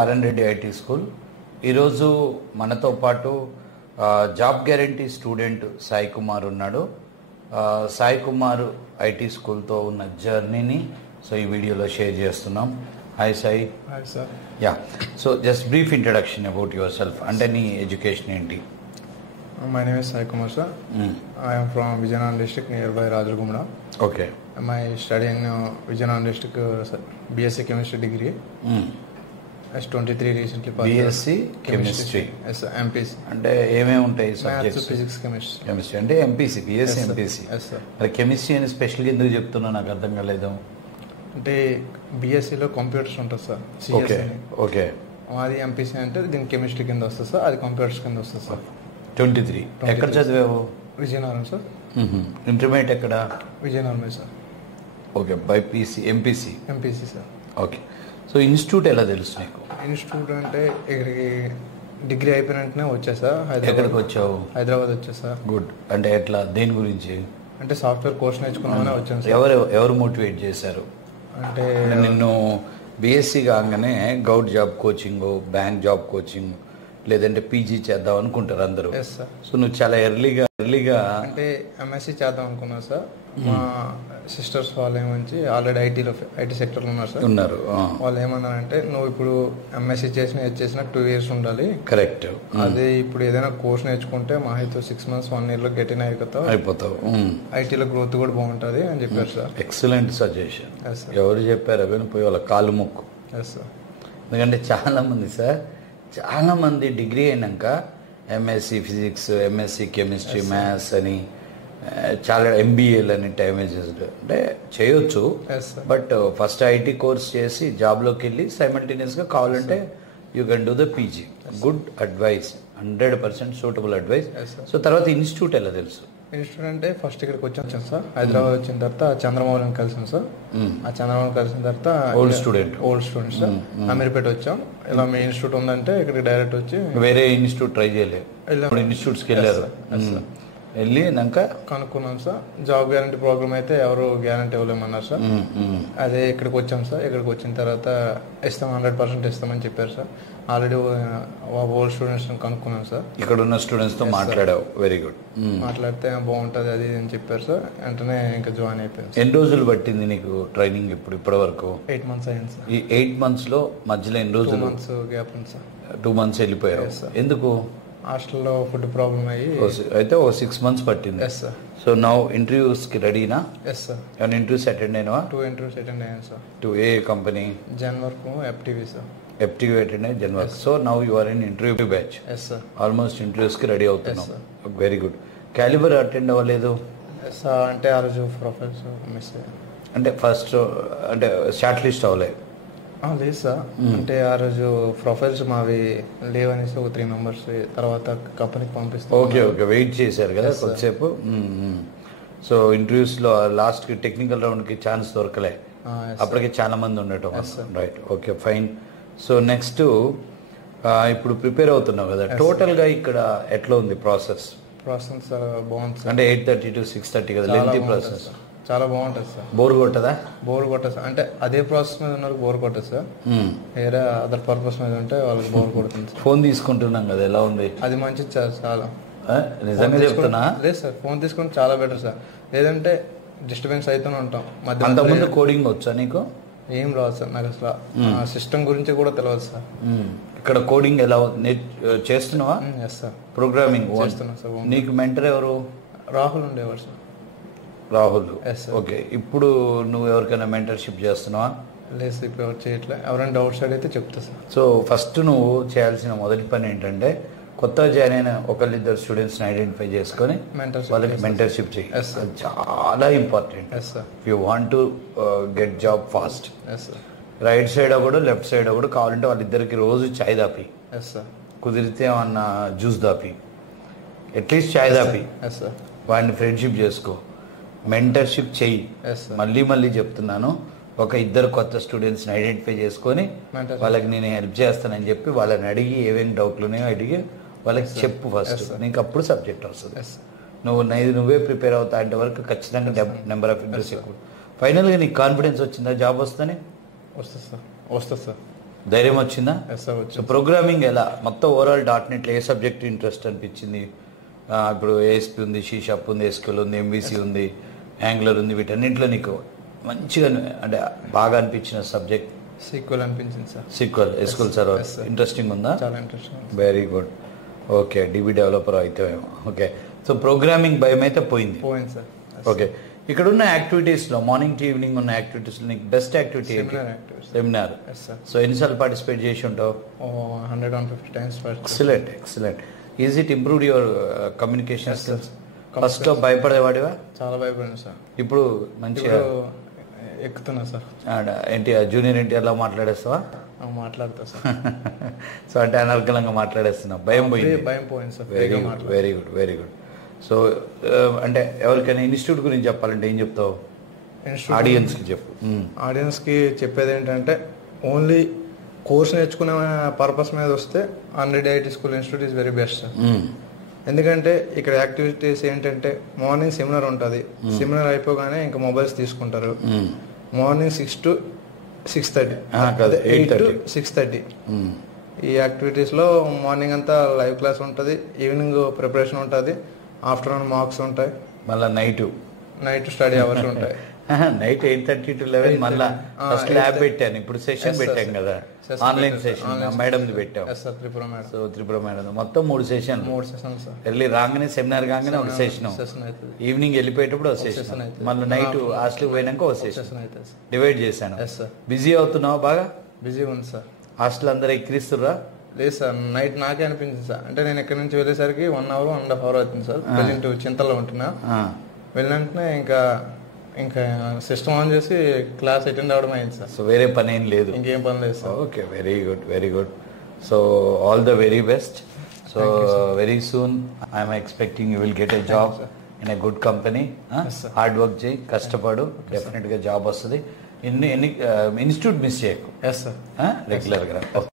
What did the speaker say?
RN Reddy IT school. ఈరోజు మనతో పాటు job guarantee student Sai Kumar ఉన్నాడు. సాయి కుమార్ ఐటీ స్కూల్తో ఉన్న జర్నీని ఈ వీడియోలో షేర్ చేస్తున్నాం. Hi Sai. Hi sir. Yeah, so just brief introduction about your self. అంటే నీ ఎడ్యుకేషన్ ఏంటి? My name is Sai Kumar sir. I am from Vijayanagam district nearby Rajagumda. Okay. My study in Vijayanagam district BSc chemistry degree. S23 recently passed. BSc chemistry. Yes, MPC. అంటే ఏమేమి ఉంటాయి subjects? Maths, physics, chemistry. Chemistry అంటే MPC, BSc MPC. Yes sir. మరి chemistry అని స్పెషల్గా ఎందుకు చెప్తున్నా నాకు అర్థం కాలేదు. అంటే బీఎస్సీలో కంప్యూటర్స్ ఉంటుంది సార్. Okay okay. అది ఎంపీసీ అంటే దీని కెమిస్ట్రీ కింద వస్తుంది సార్, అది కంప్యూటర్స్ కింద వస్తుంది సార్. 23 ఎక్కడ చదివావు? విజయనగరం సార్. ఇంటర్మీడియట్ ఎక్కడ? విజయనగరమే sir. Okay, BiPC MPC. MPC sir. Okay. So institute ఎలా తెలుసు నీకు? ఇన్స్టిట్యూట్ అంటే ఇక్కడికి డిగ్రీ అయిపోయిన వెంటనే వచ్చా సార్. ఎక్కడికి వచ్చావు? హైదరాబాద్ వచ్చా సార్. గుడ్. అంటే ఎట్లా, దేని గురించి? అంటే సాఫ్ట్వేర్ కోర్స్ నేర్చుకున్నామనే వచ్చాను సార్. ఎవరు మోటివేట్ చేశారు? అంటే నిన్ను బీఎస్సీ కాగానే govt job coaching, bank job coaching, లేదంటే పీజీ చేద్దాం అనుకుంటారు అందరూ. Yes sir. సో నువ్వు చాలా ఎర్లీగా అంటే ఎంఎస్సీ చేద్దాం అనుకున్నా సార్. మా సిస్టర్స్ వాళ్ళు ఏమంచి ఆల్రెడీ ఐటీ సెక్టర్లో ఉన్నారు. వాళ్ళు ఏమన్నారంటే నువ్వు ఇప్పుడు ఎంఎస్సీ చేసిన 2 years ఉండాలి. కరెక్ట్. అదే ఇప్పుడు ఏదైనా కోర్స్ నేర్చుకుంటే మా అయితే 6 months 1 year గెటిన్ అయిపోతావు. ఐటీలో గ్రోత్ కూడా బాగుంటుంది అని చెప్పారు సార్. Excellent suggestion. ఎవరు చెప్పారు అవన్నీ పోయి వాళ్ళ కాలు మొక్కు. Yes sir. ఎందుకంటే చాలామంది డిగ్రీ అయినాక MSc physics, MSc chemistry, maths అని చాలా ఎంబీఏలు అని టైం వేసేది. అంటే చేయొచ్చు, బట్ ఫస్ట్ ఐటీ కోర్స్ చేసి జాబ్లోకి వెళ్ళి సైమల్టేనియస్గా కావాలంటే you can do the PG. Good advice, 100% suitable advice. So తర్వాత ఇన్స్టిట్యూట్ ఎలా తెలుసు? ఇన్స్టిట్యూట్ అంటే ఫస్ట్ ఇక్కడికి వచ్చాను సార్. హైదరాబాద్ వచ్చిన తర్వాత చంద్రమౌళిని కలిసాను సార్. ఆ చంద్రమౌళిని కలిసిన తర్వాత ఓల్డ్ స్టూడెంట్ సార్. అమీర్పేట వచ్చాం. ఇలా మీ ఇన్స్టిట్యూట్ ఉందంటే ఇక్కడికి డైరెక్ట్ వచ్చి వేరే ఇన్స్టిట్యూట్ ట్రై చేయలేదు. ఇన్స్టిట్యూట్స్కి వెళ్ళారు. వెళ్ళినాక కనుక్కున్నాం సార్. జాబ్ గ్యారంటీ ప్రోగ్రామ్ అయితే ఎవరు గ్యారంటీ ఇవ్వలేమన్నారు సార్. అదే ఇక్కడికి వచ్చాం సార్. ఇక్కడికి వచ్చిన తర్వాత 100% ఇస్తామని చెప్పారు సార్. ఆల్రెడీ ఓల్డ్ స్టూడెంట్స్ కనుక్కున్నాం సార్. ఇక్కడ ఉన్న స్టూడెంట్స్తో మాట్లాడావు. Very good. మాట్లాడితే బాగుంటుంది అది అని చెప్పారు సార్. వెంటనే ఇంకా జాయిన్ అయిపోయాను. ఎన్ని రోజులు పట్టింది నీకు ట్రైనింగ్ ఇప్పటి వరకు? 8 months అయింది సార్. ఈ 8 monthsలో మధ్యలో ఎన్ని రోజులు? 2 months గ్యాప్ ఉంది సార్. 2 months వెళ్ళిపోయావు. ఎందుకు? హాస్టల్లో ఫుడ్ ప్రాబ్లం అయ్యి అయితే 6 months పట్టింది. Yes sir. సో నౌ ఇంటర్వ్యూస్కి రెడీనా? Yes sir. ఏమైనా ఇంటర్వ్యూస్ అటెండ్ అయినావా? 2 interviews అటెండ్ అయ్యాను సార్. టు ఏ కంపెనీ? జన్వర్క్, ఎఫ్టీవీ సార్. ఎఫ్టీవీ అటెండ్ అయ్యి జన్వర్క్. So now you are in interview batch. Yes sir. Almost ఇంటర్వ్యూస్కి రెడీ అవుతున్నావు. Very good. క్యాలిబర్ అటెండ్ అవ్వలేదు? Yes sir. అంటే ఆ రోజు ప్రొఫైల్స్ మిస్ అయ్యాయి. అంటే ఫస్ట్ అంటే షార్ట్ లిస్ట్ అవ్వలేదు? లేదు సార్. అంటే ఆ రోజు ప్రొఫైల్స్ మావి లేవనేసి ఒక 3 members తర్వాత కంపెనీకి పంపిస్తాం. ఓకే వెయిట్ చేశారు కదా కొద్దిసేపు. సో ఇంటర్వ్యూస్లో లాస్ట్కి టెక్నికల్ రౌండ్కి ఛాన్స్ దొరకలే. అప్పటికి చాలా మంది ఉండటం. Right. Okay fine. So next ఇప్పుడు ప్రిపేర్ అవుతున్నావు కదా, టోటల్గా ఇక్కడ ఎట్లా ఉంది ప్రాసెస్ బాగుంది. అంటే 8:30 to 6:30 కదా, లెంతీ ప్రాసెస్. చాలా బాగుంటుంది సార్. బోర్ కొట్టదా? బోర్ కొట్టదు సార్. అంటే అదే ప్రాసెస్ మీద ఉన్న బోర్ కొట్టదు సార్. వేరే అదర్ పర్పస్ మీద ఉంటే వాళ్ళకి బోర్ కొడుతుంది. ఫోన్ తీసుకుంటున్నాం కదా, ఎలా ఉంది? అది మంచిది సార్. చాలా నిజంగా చెప్తున్నా. లేదు సార్, ఫోన్ తీసుకుంటే చాలా బెటర్ సార్. లేదంటే డిస్టర్బెన్స్ అవుతూనే ఉంటాం. అంతకుముందు కోడింగ్ వచ్చా నీకు? ఏం రాదు సార్ నాకు అసలు. సిస్టమ్ గురించి కూడా తెలియదు సార్. ఇక్కడ కోడింగ్ ఎలా చేస్తున్నావా? Yes sir. ప్రోగ్రామింగ్ చేస్తున్నా సార్. నీకు మెంటర్ ఎవరు? రాహుల్ ఉండేవారు సార్. రాహుల్. ఓకే. ఇప్పుడు నువ్వు ఎవరికైనా మెంటర్షిప్ చేస్తున్నావా? లేదు సార్, ఇప్పుడు ఎవరు చేయట్లే. ఎవరైనా డౌట్ సైడ్ అయితే చెప్తా సార్. సో ఫస్ట్ నువ్వు చేయాల్సిన మొదటి పని ఏంటంటే కొత్తగా జాయిన్ అయిన 1-2 స్టూడెంట్స్ని ఐడెంటిఫై చేసుకొని వాళ్ళకి మెంటర్షిప్ చేయి. అది చాలా important. You want to get job fast. Right side ఒకడు, లెఫ్ట్ సైడ్ ఒకడు. కావాలంటే వాళ్ళిద్దరికి రోజు చాయ్ దాపి, కుదిరితే ఏమన్నా జ్యూస్ దాపి, అట్లీస్ట్ చాయ్ దాపి వాడిని ఫ్రెండ్షిప్ చేసుకో. మెంటర్షిప్ చెయ్యి. మళ్ళీ చెప్తున్నాను, 1-2 కొత్త స్టూడెంట్స్ని ఐడెంటిఫై చేసుకొని వాళ్ళకి నేను హెల్ప్ చేస్తానని చెప్పి వాళ్ళని అడిగి ఏమేమి డౌట్లు ఉన్నాయో అడిగి వాళ్ళకి చెప్పు ఫస్ట్. నీకు అప్పుడు సబ్జెక్ట్ వస్తుంది. నువ్వే ప్రిపేర్ అవుతా అంటే వరకు ఖచ్చితంగా నెంబర్ ఆఫ్ ఇంట్రెస్ట్ ఎక్కువ. ఫైనల్గా నీకు కాన్ఫిడెన్స్ వచ్చిందా జాబ్ వస్తుంది? వస్తుంది సార్. ధైర్యం వచ్చిందా? Yes sir. సో ప్రోగ్రామింగ్ ఎలా మొత్తం ఓవరాల్ .NET ఏ సబ్జెక్ట్ ఇంట్రెస్ట్ అనిపించింది? ఇప్పుడు ASP ఉంది, C# ఉంది, SQL ఉంది, MVC ఉంది, యాంగులర్ ఉంది, వీటన్నింటిలో నీకు మంచిగా అంటే బాగా అనిపించిన సబ్జెక్ట్? సీక్వెల్ అనిపించింది సార్. SQL సర్వర్ ఇంట్రెస్టింగ్ ఉందా? చాలా interesting. Very good. Okay, DB developer అయితే ఓకే. సో ప్రోగ్రామింగ్ భయం అయితే పోయింది సార్. ఓకే. ఇక్కడ ఉన్న యాక్టివిటీస్లో మార్నింగ్ టు ఈవినింగ్ ఉన్న యాక్టివిటీస్లో నీకు బెస్ట్ యాక్టివిటీ సెమినార్. సో ఎన్నిసార్లు పార్టిసిపేట్ చేసి ఉంటావు? 150 times. Excellent. Is it improve your communication skills? First లో భయపడేవాడివా? చాలా భయపడాను సార్. ఇప్పుడు మంచిగా ఎక్కుతున్నా సార్. జూనియర్ NTR లో మాట్లాడేస్తావా? మాట్లాడతా సార్. సో అంటే అనర్గళంగా మాట్లాడేస్తున్నావు, భయం పోయింది. భయం పోయింది సార్. Very good. సో అంటే ఎవరికైనా ఇన్స్టిట్యూట్ గురించి చెప్పాలంటే ఏం చెప్తావు? ఆడియన్స్కి చెప్పు. ఆడియన్స్కి చెప్పేది ఏంటంటే ఓన్లీ కోర్స్ నేర్చుకునే పర్పస్ మీద వస్తే 100 IIT school institute is very best sir. ఎందుకంటే ఇక్కడ యాక్టివిటీస్ ఏంటంటే మార్నింగ్ సెమినార్ ఉంటుంది. సెమినార్ అయిపోగానే ఇంకా మొబైల్స్ తీసుకుంటారు. మార్నింగ్ 6 to 6:30, 8 to 6:30 ఈ యాక్టివిటీస్లో మార్నింగ్ అంతా లైవ్ క్లాస్ ఉంటుంది, ఈవినింగ్ ప్రిపరేషన్ ఉంటుంది, ఆఫ్టర్నూన్ మార్క్స్ ఉంటాయి, మళ్ళీ నైట్ స్టడీ అవర్స్ ఉంటాయి. నైట్ 8:30 to 11 మళ్ళీ ఫస్ట్ ల్యాబ్ పెట్టాను, ఇప్పుడు సెషన్ పెట్టాం కదా, ఆన్లైన్ సెషన్ మేడంది పెట్టాం. సో త్రిపుర మేడం మొత్తం 3 సెషన్లు. ఎర్లీ రాగానే సెమినార్ కాగానే ఒక సెషన్, ఈవినింగ్ వెళ్ళిపోయేటప్పుడు ఒక సెషన్, మళ్ళీ నైట్ హాస్టల్కి పోయినాక ఒక సెషన్ డివైడ్ చేశాను. బిజీ అవుతున్నావా? బాగా బిజీ ఉంది సార్. హాస్టల్ అందరూ ఎక్కిరిస్తుర్రా? లేదు సార్, నైట్ నాకే అనిపించింది సార్. అంటే నేను ఇక్కడ నుంచి వెళ్ళేసరికి 1 hour 1.5 hour అవుతుంది సార్. ప్రజెంట్ చింతల్లో ఉంటున్నా. వెళ్ళినంటనే ఇంకా సిస్టమ్ ఆన్ చేసి క్లాస్ అటెండ్ అవ్వడం అయింది సార్. సో వేరే పని ఏం లేదు? ఇంకేం పని లేదు sir. Okay, very good. So all the very best. So very soon I'm expecting you will get a job in a good company. Hard work చేయి, కష్టపడు, డెఫినెట్గా జాబ్ వస్తుంది. ఇన్స్టిట్యూట్ మిస్ చేయకు. Yes sir. రెగ్యులర్గా.